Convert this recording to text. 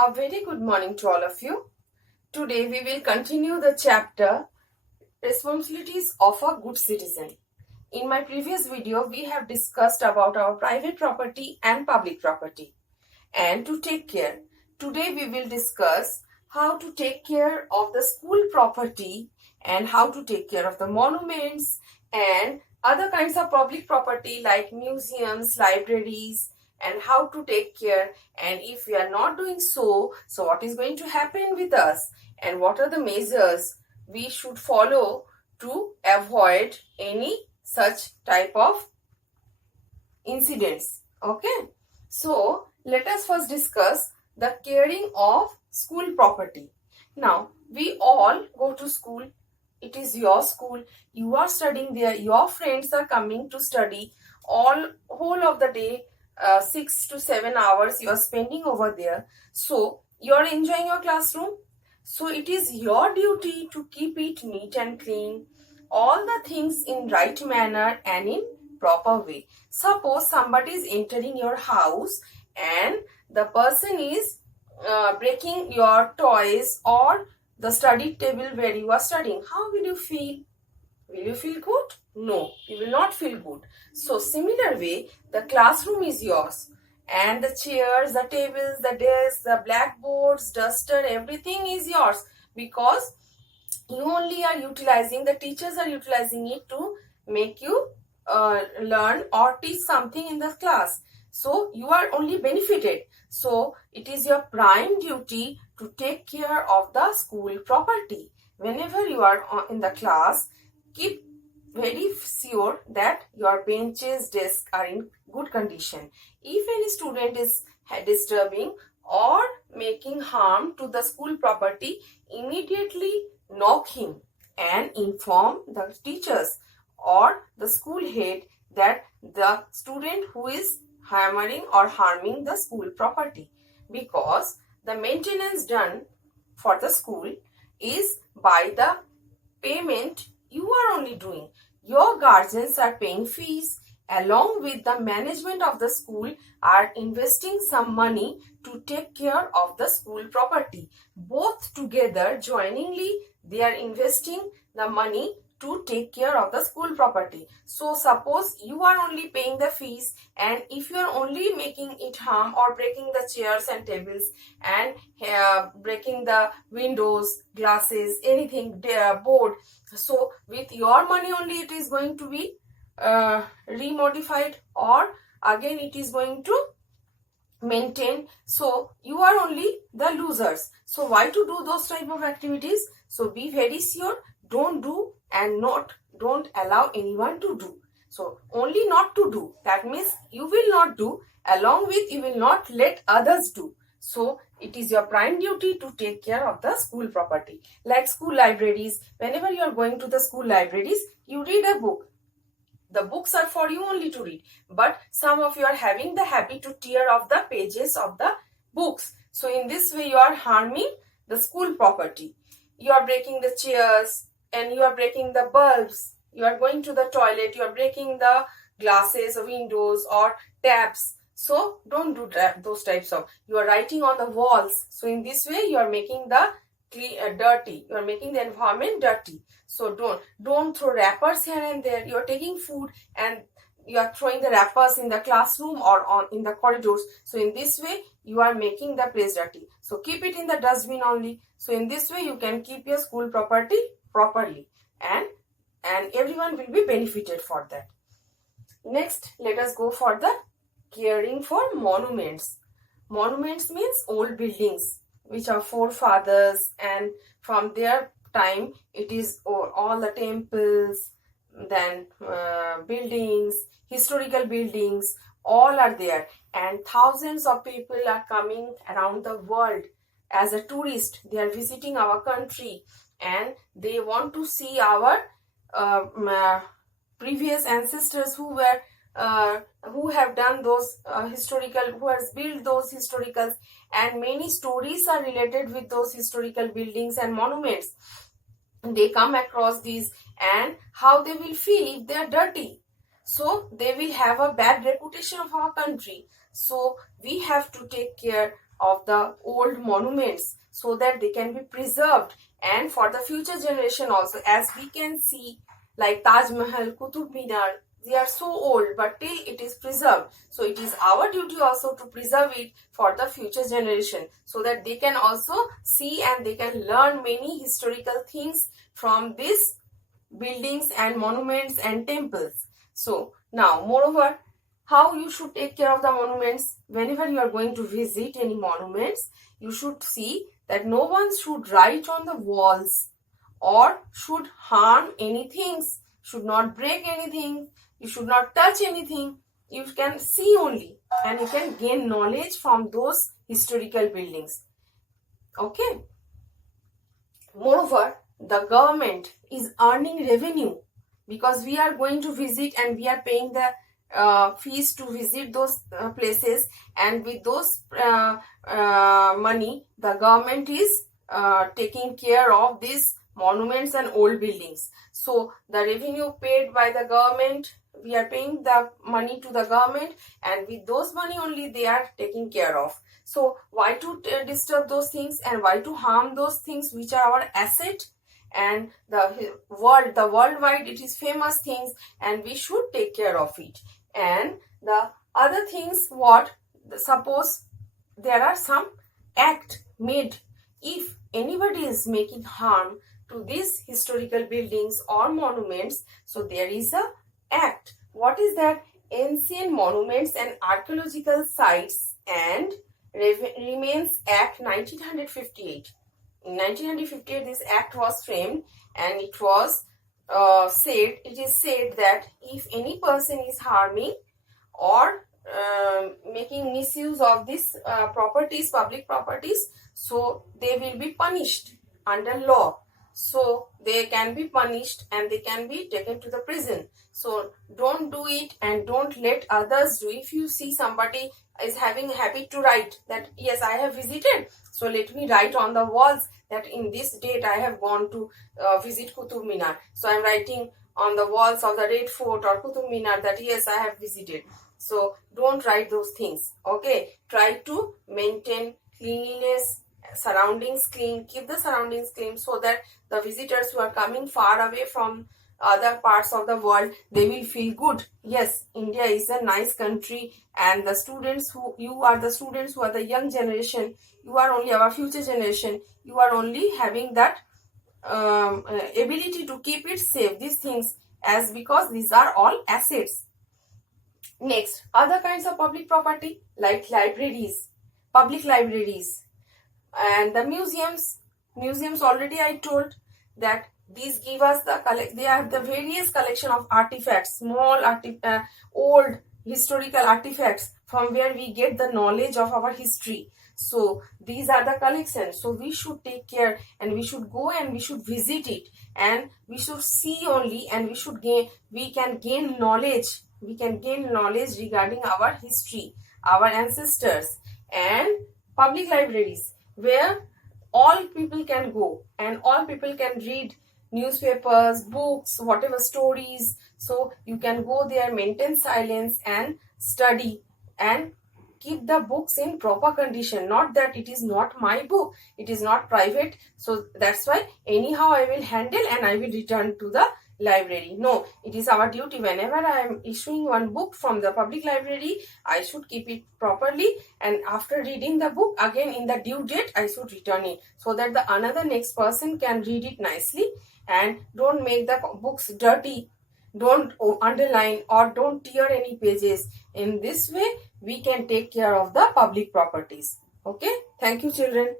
A very good morning to all of you. Today we will continue the chapter Responsibilities of a Good Citizen. In my previous video, we have discussed about our private property and public property and to take care. Today we will discuss how to take care of the school property and how to take care of the monuments and other kinds of public property like museums, libraries, and how to take care. And if we are not doing so what is going to happen with us and what are the measures we should follow to avoid any such type of incidents. Okay, so let us first discuss the caring of school property. Now we all go to school. It is your school, you are studying there, your friends are coming to study. Whole of the day, 6 to 7 hours you are spending over there, so you are enjoying your classroom. So it is your duty to keep it neat and clean, all the things in right manner and in proper way. Suppose somebody is entering your house and the person is breaking your toys or the study table where you are studying. How will you feel? Will you feel good? No, you will not feel good. So similar way, the classroom is yours and the chairs, the tables, the desks, the blackboards, duster, everything is yours because you only are utilizing, the teachers are utilizing it to make you learn or teach something in the class. So you are only benefited. So it is your prime duty to take care of the school property. Whenever you are in the class, keep very sure that your benches, desks are in good condition. If any student is disturbing or making harm to the school property, immediately knock him and inform the teachers or the school head that the student who is hammering or harming the school property, because the maintenance done for the school is by the payment you are only doing. Your guardians are paying fees along with the management of the school are investing some money to take care of the school property. Both together joiningly they are investing the money to take care of the school property. So suppose you are only paying the fees and if you are only making it harm or breaking the chairs and tables and breaking the windows, glasses, anything, board, so with your money only it is going to be remodified or again it is going to maintain. So you are only the losers. So why to do those type of activities? So be very sure, don't do and don't allow anyone to do. So only not to do, that means you will not do, along with you will not let others do. So it is your prime duty to take care of the school property. Like school libraries, whenever you are going to the school libraries, you read a book. The books are for you only to read, but some of you are having the habit to tear off the pages of the books. So in this way you are harming the school property. You are breaking the chairs and you are breaking the bulbs. You are going to the toilet, you are breaking the glasses, windows or taps. So don't do that, those types of. You are writing on the walls. So in this way you are making the dirty. You are making the environment dirty. So don't throw wrappers here and there. You are taking food and you are throwing the wrappers in the classroom or in the corridors. So in this way you are making the place dirty. So keep it in the dustbin only. So in this way you can keep your school property properly and everyone will be benefited for that. Next, let us go for the caring for monuments. Monuments means old buildings which are forefathers and from their time it is all the temples, then buildings, historical buildings, all are there and thousands of people are coming around the world as a tourist. They are visiting our country and they want to see our previous ancestors who have done those who has built those historicals, and many stories are related with those historical buildings and monuments. They come across these and how they will feel if they are dirty. So they will have a bad reputation of our country. So we have to take care of the old monuments so that they can be preserved and for the future generation also. As we can see, like Taj Mahal, Qutub Minar, they are so old but still it is preserved. So it is our duty also to preserve it for the future generation so that they can also see and they can learn many historical things from these buildings and monuments and temples. So now, moreover, how you should take care of the monuments. Whenever you are going to visit any monuments, you should see that no one should write on the walls or should harm anything, should not break anything, you should not touch anything. You can see only and you can gain knowledge from those historical buildings. Okay. Moreover, the government is earning revenue because we are going to visit and we are paying the fees to visit those places, and with those money the government is taking care of these monuments and old buildings. So the revenue paid by the government, we are paying the money to the government, and with those money only they are taking care of. So why to disturb those things and why to harm those things which are our asset and the worldwide it is famous things, and we should take care of it. And the other things, what, suppose there are some act made, if anybody is making harm to these historical buildings or monuments, so there is a act. What is that? Ancient Monuments and Archaeological Sites and Remains Act 1958. In 1958 this act was framed, and it was it is said that if any person is harming or making misuse of these properties, public properties, so they will be punished under law. So they can be punished and they can be taken to the prison. So don't do it and don't let others do. If you see somebody is having a habit to write that yes, I have visited, so let me write on the walls that in this date I have gone to visit Qutub Minar. So I am writing on the walls of the Red Fort or Qutub Minar that yes, I have visited. So don't write those things. Okay, try to maintain cleanliness, surroundings clean, keep the surroundings clean so that the visitors who are coming far away from other parts of the world, they will feel good. Yes, India is a nice country, and the students who you are the young generation, you are only our future generation, you are only having that ability to keep it safe, these things, as because these are all assets. Next, other kinds of public property like libraries, public libraries, and the museums. Museums already I told that these give us they are the various collection of artifacts, small old historical artifacts from where we get the knowledge of our history. So these are the collections. So we should take care and we should go and we should visit it and we should see only, and we can gain knowledge. We can gain knowledge regarding our history, our ancestors. And public libraries where all people can go and all people can read newspapers, books, whatever stories. So you can go there, maintain silence and study and keep the books in proper condition. Not that it is not my book, it is not private, so that's why anyhow I will handle and I will return to the library. No, it is our duty. Whenever I am issuing one book from the public library, I should keep it properly, and after reading the book again in the due date I should return it so that the another next person can read it nicely. And don't make the books dirty, don't underline or don't tear any pages. In this way we can take care of the public properties. Okay, thank you children.